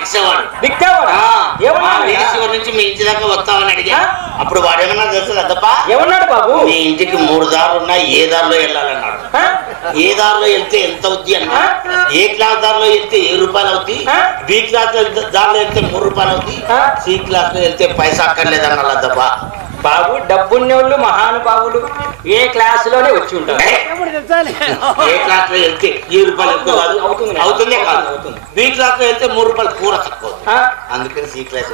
రిక్షావాడు నుంచి మీ ఇంటి దాకా వస్తామని అడిగా. అప్పుడు వాడేమన్నా తెలుసు పెద్దప్ప ఏమన్నాడు బాబు? మీ ఇంటికి 3 దారులు ఉన్నాయి, ఏ దారిలో వెళ్ళాలన్నాడు. ఏ దారిలో వెళ్తే ఎంత అవుద్ది అన్నా, ఏ క్లాస్ దారిలో వెళ్తే 7 రూపాయలు అవుద్ది, బి క్లాస్ దారిలో వెళ్తే 3 రూపాయలు అవుద్ది, సి క్లాస్ లో వెళ్తే పైసా అక్కర్లేదన్నా తప్ప. బాబు డబ్బున్నోళ్ళు మహానుభావులు ఏ క్లాస్ లోనే వచ్చి ఉంటారు. ఏ క్లాస్ లో వెళ్తే 7 రూపాయలు ఎక్కువ కాదు, అవుతుందే కాదు. బి క్లాస్ లో వెళ్తే 3 రూపాయలు కూర తక్కువ, అందుకని సి క్లాస్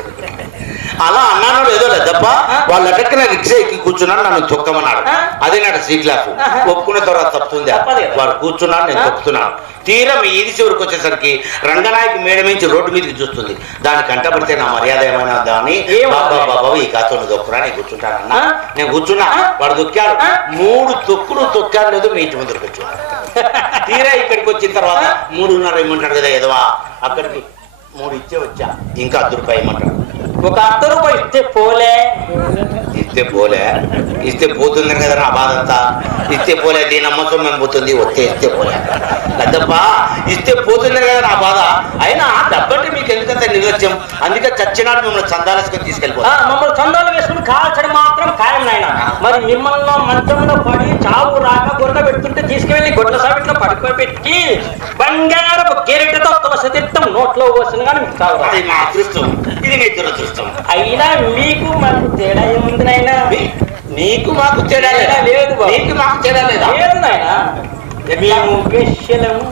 అలా అన్నాడు. ఏదో లేదప్ప వాళ్ళు ఎక్కడికి రిక్షా ఎక్కి కూర్చున్నాడు, నన్ను తొక్కమన్నాడు. అదే నాడు సి క్లాస్. ఒప్పుకున్న తర్వాత తప్పుతుంది, వాడు కూర్చున్నాడు, నేను తొక్కుతున్నాను. తీరా మీ ఈది చివరికి వచ్చేసరికి రంగనాయకు మేడ నుంచి రోడ్డు మీదకి చూస్తుంది. దాని కంటపడితే నా మర్యాద ఏమైనా దాని బాబా ఈ కాతో దొక్కురా, నేను కూర్చుంటానన్నా. నేను కూర్చున్నా, వాడు దొక్కాడు. 3 తొక్కులు తొక్కాడు, లేదు మీ ఇంటి ముందరికి వచ్చాడు. తీరా ఇక్కడికి వచ్చిన తర్వాత 3.5 ఇమ్మంటాడు కదా ఎదవా, అక్కడికి 3 ఇచ్చే వచ్చా, ఇంకా 10 రూపాయలు ఇమ్మంటాడు. ఒక 10 రూపాయలు ఇస్తే పోలే, ఇస్తే పోతుంది కదా నా బాధ అంతా. ఇస్తే పోలే, దీని అమ్మకం మేము పోతుంది, ఇస్తే పోలే పెద్దప్ప, ఇస్తే పోతుంది కదా నా బాధ. అయినా డబ్బంటే మీకు ఎందుకంత నిర్లక్ష్యం, అందుకే చచ్చినాడు మిమ్మల్ని చందాలేసుకొని తీసుకెళ్ళిపోతా. మమ్మల్ని చందాలు వేసుకుని కాల్చడం మాత్రం ఖాయం నాయన. మరి మిమ్మల్ని మంచంలో పడి చావు రాక గొర్రె పెడుతుంటే తీసుకువెళ్ళి గొడ్ల సావిట్లో పడుకోబెట్టి బంగారపు గెరిటతో తులసి తీర్థం నోట్లో పోసిన కానీ మీకు చావు రాదు. మా అదృష్టం, ఇది నీ దురదృష్టం. అయినా మీకు మాకు తేడా ఏముంది నాయన? నీకు మాకు తేడా లేదా? లేదు. నీకు మాకు తేడా లేదా? లేదు నాయన, మేము వేశ్యలము,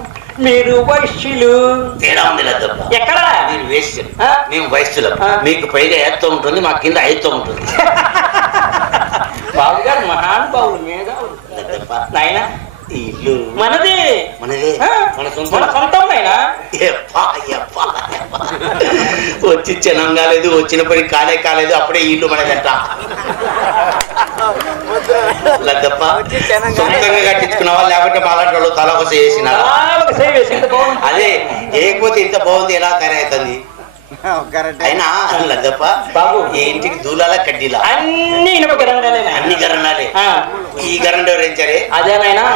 మీరు వైశ్యులు. తేడా ఉంది లేదా? ఎక్కడ? మీరు వేశ్యలు, మేము వైశ్యులం. మీకు పైగా ఏత్తో ఉంటుంది, మా కింద ఐత్తో ఉంటుంది. బాబు గారు మహానుభావులు మీద నాయన. ఈ ఇల్లు మనదే, మనదే, మన సొంతం నాయన. వచ్చి జనం కాలేదు, వచ్చిన పని కాలేదు, అప్పుడే ఇల్లు మనదంట. లద్దప్ప సొంతంగా కట్టించుకున్నావా, లేకపోతే మాలాంటి వాళ్ళు తల ఒక చేసినారా? అదే ఏకపోతే ఇంత బాగుంది ఎలా తయారవుతుంది. అయినా లద్దప్ప బాబు ఈ ఇంటికి దూలాల కడ్డీలా అన్ని అన్ని గరణాలే. ఈ గరణ్ ఎవరు వేయించారే? అదేనాయనా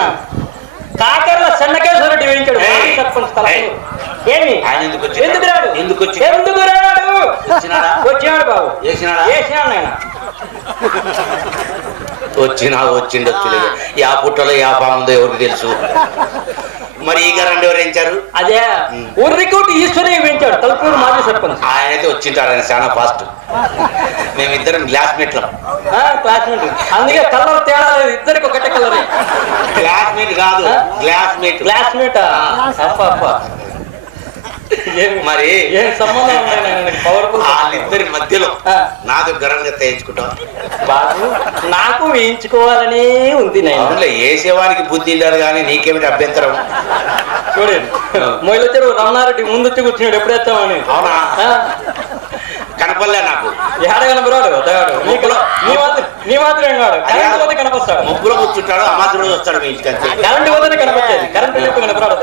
కాకర్ల సన్నకేశ్వరరెడ్డి వేయించాడు. ఏమి ఆయన ఎందుకు వచ్చినాడు బాబు? వేసినాడు నాయన. వచ్చిండొచ్చు. యా పుట్టలో యా పాముందో ఎవరికి తెలుసు. మరి ఈ గారు ఎవరు వేయించారు? అదే ఉర్రికోటి ఈశ్వరయ్య వేయించాడు, తలుపూరు మాజీ సర్పంచ్. ఆయన అయితే వచ్చింటాడు, ఆయన చాలా ఫాస్ట్. మేమిద్దరం క్లాస్మేట్లం. క్లాస్మేట్, అందుకే కలర్ తేడా లేదు, ఇద్దరికి ఒకటే కలర్. క్లాస్మేట్ కాదు, క్లాస్మేట్. క్లాస్మేట్ మరి ఏం సంబంధం? వాళ్ళిద్దరి మధ్యలో నాకు గరంగా తేయించుకుంటాం. బాబు నాకు వేయించుకోవాలనే ఉంది. వేసేవానికి బుద్ధి ఉండాలి కానీ నీకేమిటి అభ్యంతరం? చూడండి, మొయిలొచ్చారు రమణారెడ్డి ముందు కూర్చున్నాడు, ఎప్పుడేస్తామని. అవునా? కనపడలే నాకు. ఏడ కనపరాడు నీ మాత్రమే కరెంట్ పోతే కనపస్తాడు. ముగ్గురు కూర్చుంటాడు, అమాత్రం వస్తాడు మీ ఇంటికి. కరెంట్ పోతేనే కనపచ్చేది, కరెంట్ చెప్పి కనపరాడు.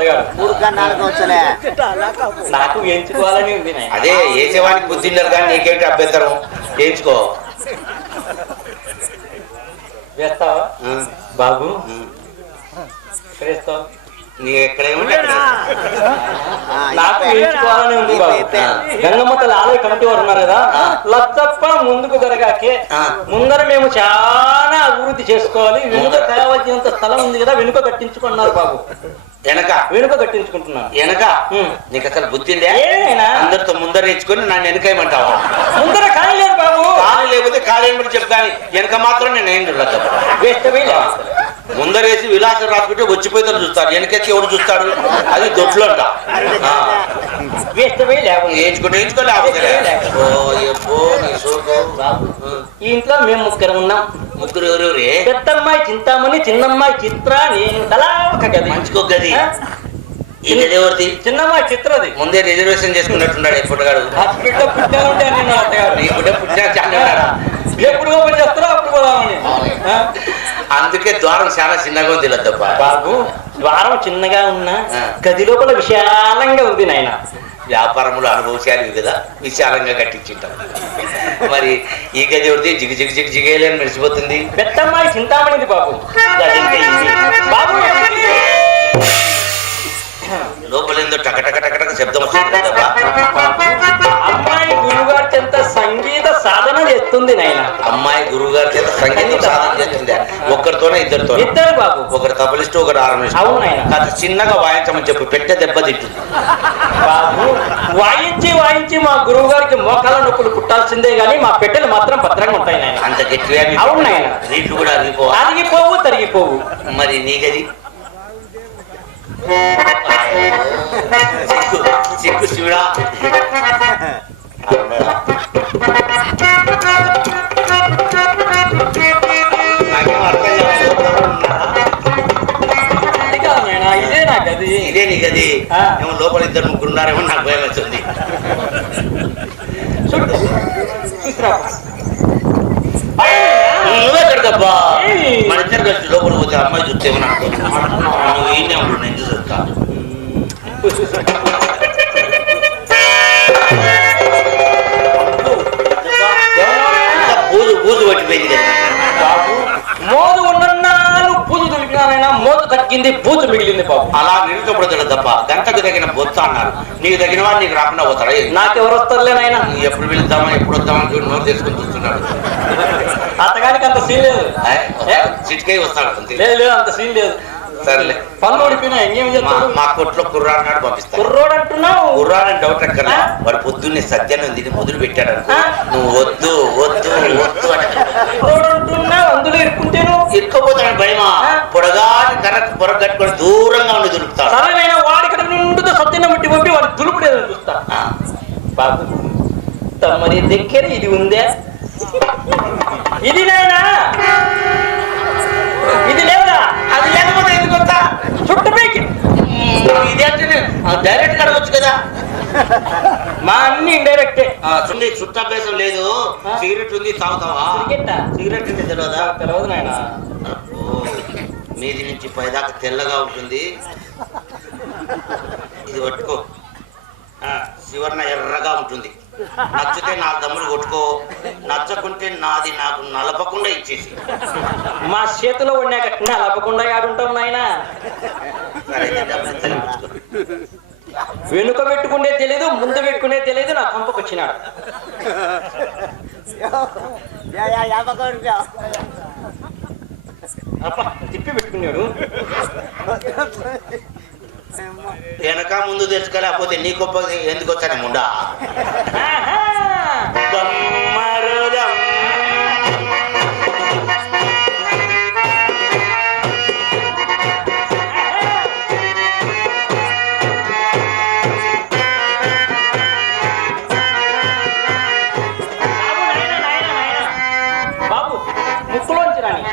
నాకు వేయించుకోవాలని ఉంది. అదే వేసేవానికి బుద్ధి ఉన్నారు కానీ నీకేమిటి అభ్యంతరం? వేయించుకో. వేస్తావా బాబు? వేస్తావా? నీకు ఎక్కడేమంటే నాకు వేయించుకోవాలని ఉంది బాబు. గంగమ్మ తల్లి ఆలయ కమిటీ వారు ఉన్నారు కదా, లచ్చప్ప ముందుకు జరగాకే ముందర మేము చాలా అభివృద్ధి చేసుకోవాలి, వెనుక కావాల్సినంత స్థలం ఉంది కదా, వెనుక కట్టించుకున్నారు బాబు. వెనుక కట్టించుకుంటున్నాను. వెనక నీకు అసలు బుద్ధి అందరితో ముందర నేర్చుకుని నన్ను వెనకేయమంటావా? ముందర ఖాళీ లేదు బాబు. ఖాళీ లేకపోతే ఖాళీ ఏమిటి చెప్తాను, వెనక మాత్రం నేను ఏం చూడలేదు. ముందరేసి విలాసం రాసుకుంటే వచ్చిపోయితే చూస్తారు, వెనకెత్తి ఎవరు చూస్తాడు? అది దొడ్లు అంట. ఈ ఇంట్లో మేము ముగ్గురు ఉన్నాం. ముగ్గురు ఎవరెవరే? పెద్దమ్మాయి చింతామణి, చిన్నమ్మాయి చిత్ర, నేను తలా ఒక గది. మంచికో గది. ఈ గది ఎవరిది? చిన్నమ్మాయి చిత్రది. ముందే రిజర్వేషన్ చేసుకున్నట్టున్నాడు ఎప్పుడుగాడు. బిడ్డ పుట్టానంటే నేను అత్తగారు నీ బిడ్డ పుట్టినా ఎప్పుడు ఓపెన్ చేస్తారో అప్పుడు పోదామని. అందుకే ద్వారం చాలా చిన్నగా ఉంది లద్దప్ప. బాబు ద్వారం చిన్నగా ఉన్నా గది లోపల విశాలంగా ఉంది నాయన. వ్యాపారంలో అనుభవశాలి కదా, విశాలంగా కట్టించుంటాం. మరి ఈ గది ఉడితే జిగి జిగి జిగి జిగేయాలని మెరిసిపోతుంది. పెద్దమ్మాయి చింతామణిది బాబు. బాబు లోపల ఏందో టక టక టక టక శబ్దం వస్తుంది కదా. సంగీతం సాధన చేస్తుండే ఒక్కరితోనే ఇద్దరితో ఇద్దరు బాబు ఒకరు తబలిస్ట్ ఒకరు హార్మోనిస్ట్ అవును నాయన కాదు చిన్నగా వాయించమని చెప్పు పెట్టే దెబ్బ తింటుంది బాబు వాయించి వాయించి మా గురువు గారికి మోకాల నొప్పులు పుట్టాల్సిందే గానీ మా పెట్టెలు మాత్రం భద్రంగా ఉంటాయి నాయన అంత గట్టిగా అవును నాయన రీట్లు కూడా అరిగిపోవా అరిగిపోవు తరిగిపోవు మరి నీకది చిక్కు చిక్కు శివుడా నాకేమో అర్థం ఇదే నాకు అది ఇదే నీకది ఏమో లోపల ఇద్దరు ముగ్గురు ఉన్నారేమో నాకు భయం వచ్చింది నువ్వే కడతబ్బా మన ఇద్దరు కలిసి లోపల పోతే అమ్మాయి చూస్తే ఏమన్నా నువ్వు ఈయనే ఉండు నేను చూస్తా బూజు బూజు పట్టిపోయింది కదా మోదు ఉన్నాను పూజ దొరికినానైనా మోదు తగ్గింది పూజ మిగిలింది బాబు అలా నిలుచబడతాడు తప్ప గంటకు తగిన బొత్త అన్నారు నీకు తగిన వాడు నీకు రాకుండా పోతాడా నాకెవరు వస్తారులేనాయన ఎప్పుడు వెళ్తామా ఎప్పుడు వద్దామని చూడు నోరు తెచ్చుకొని చూస్తున్నాడు అతగానికి అంత సీన్ లేదు చిట్కై వస్తాడు అంతే లేదు లేదు అంత సీన్ లేదు సరేలే పనులు ఓడిపోయినా ఇంకేం చెప్తాడు మా కొట్లో కుర్రాడు నాడు పంపిస్తాను కుర్రోడు అంటున్నావు కుర్రాడని డౌట్ ఎక్కడ వాడు పొద్దున్నే సత్యాన్ని తిని మొదలు పెట్టాడు అనుకో నువ్వు వద్దు వద్దు వద్దు అని కుర్రోడు అంటున్నావు అందులో ఇరుక్కుంటేను ఇరుక్కపోతాడు భయమా పొడగాటి కరెక్ట్ పొరగ కట్టుకొని దూరంగా ఉండి దొరుకుతాడు సరేనైనా వాడికి నిండుతో సత్యన ముట్టి పంపి వాడు దులుపుడేది చూస్తా బాబు తమరి దగ్గర ఇది ఉందే ఇది నాయనా ఇది లేదా అది లేకపోతే ఎందుకు వస్తా చుట్టపైకి ఇది అంటే డైరెక్ట్ అడగొచ్చు కదా మా అన్ని ఇండైరెక్టే చుట్టాభ్యాసం లేదు సిగరెట్ ఉంది తాగుతావా సిగరెట్ ఉంది తెలియదా తెలియదు నాయన మీది నుంచి పైదాకా తెల్లగా ఉంటుంది ఇది పట్టుకో శివర్ణ ఎర్రగా ఉంటుంది నచ్చితే నా దమ్ముడు కొట్టుకో నచ్చకుంటే నాది నాకు నలపకుండా ఇచ్చేసి మా చేతిలో ఉన్నాక నలపకుండా ఆడుంటాం నాయన వెనుక పెట్టుకునే తెలియదు ముందు పెట్టుకునే తెలియదు నా కంపకు వచ్చినాడు తిప్పి పెట్టుకున్నాడు వెనక ముందు తెచ్చుకోలేకపోతే నీ గొప్ప ఎందుకు వచ్చాను ముండా బాబు ముక్కులోంచి రాని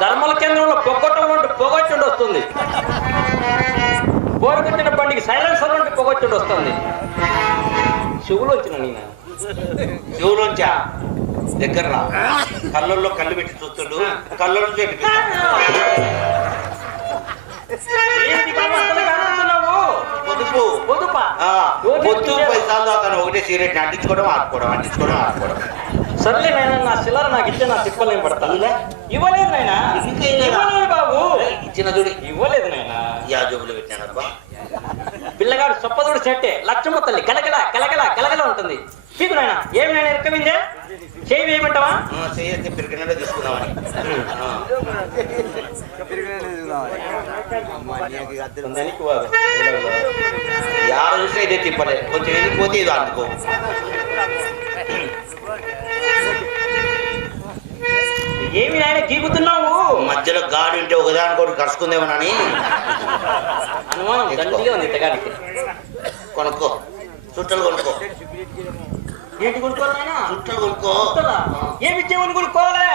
ధర్మల కేంద్రంలో పొగొచ్చుండి వస్తుంది బోరగొట్టిన బండికి సైలెన్సర్ నుండి పొగొచ్చుండి వస్తుంది శివులు వచ్చిన నేను శివులోంచా దగ్గర రా కళ్ళల్లో కళ్ళు పెట్టి చూస్తాడు కళ్ళలో పొదుపు పొద్దు 10 సార్లు దాకా ఒకటే సిగరెట్ అంటించుకోవడం ఆడుకోవడం సర్లే నాయన నా సిల్లర నాకు ఇచ్చే నా తిప్పలేం పడతాను ఇవ్వలేదు నాయన ఇవ్వలేదు బాబు ఇచ్చిన చూడు ఇవ్వలేదు నాయన యా జోబులో పెట్టానబ్బా పిల్లగాడు సొప్పదోడు చెట్టే లచ్చమ్మ తల్లి కలకల కలకల కలకల ఉంటుంది చీకు నాయన ఏమి నాయన ఎక్కవిందే చేయి వేయమంటావా చేయతే పిరికినట్టు తీసుకుందామని యారు చూసినా ఇదే తిప్పలే కొంచెం వెళ్ళిపోతే ఇది అందుకో ఏమి నాయన గీగుతున్నావు మధ్యలో గాడి ఉంటే ఒకదానికోటి కరుచుకుందేమోనని అనుమానం దండిగా ఉంది ఇంతగానికి కొనుక్కో చుట్టలు కొనుక్కో ఏంటి కొనుక్కోవాలైనా చుట్టలు కొనుక్కో ఏమి ఇచ్చేవని కొనుక్కోవాలి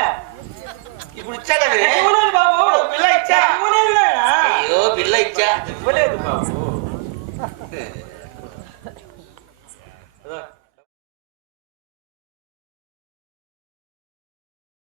ఇప్పుడు ఇచ్చా కదా ఇవ్వలేదు బాబు బిల్ల ఇచ్చా ఇవ్వలేదు నాయన అయ్యో బిల్ల ఇచ్చా ఇవ్వలేదు బాబు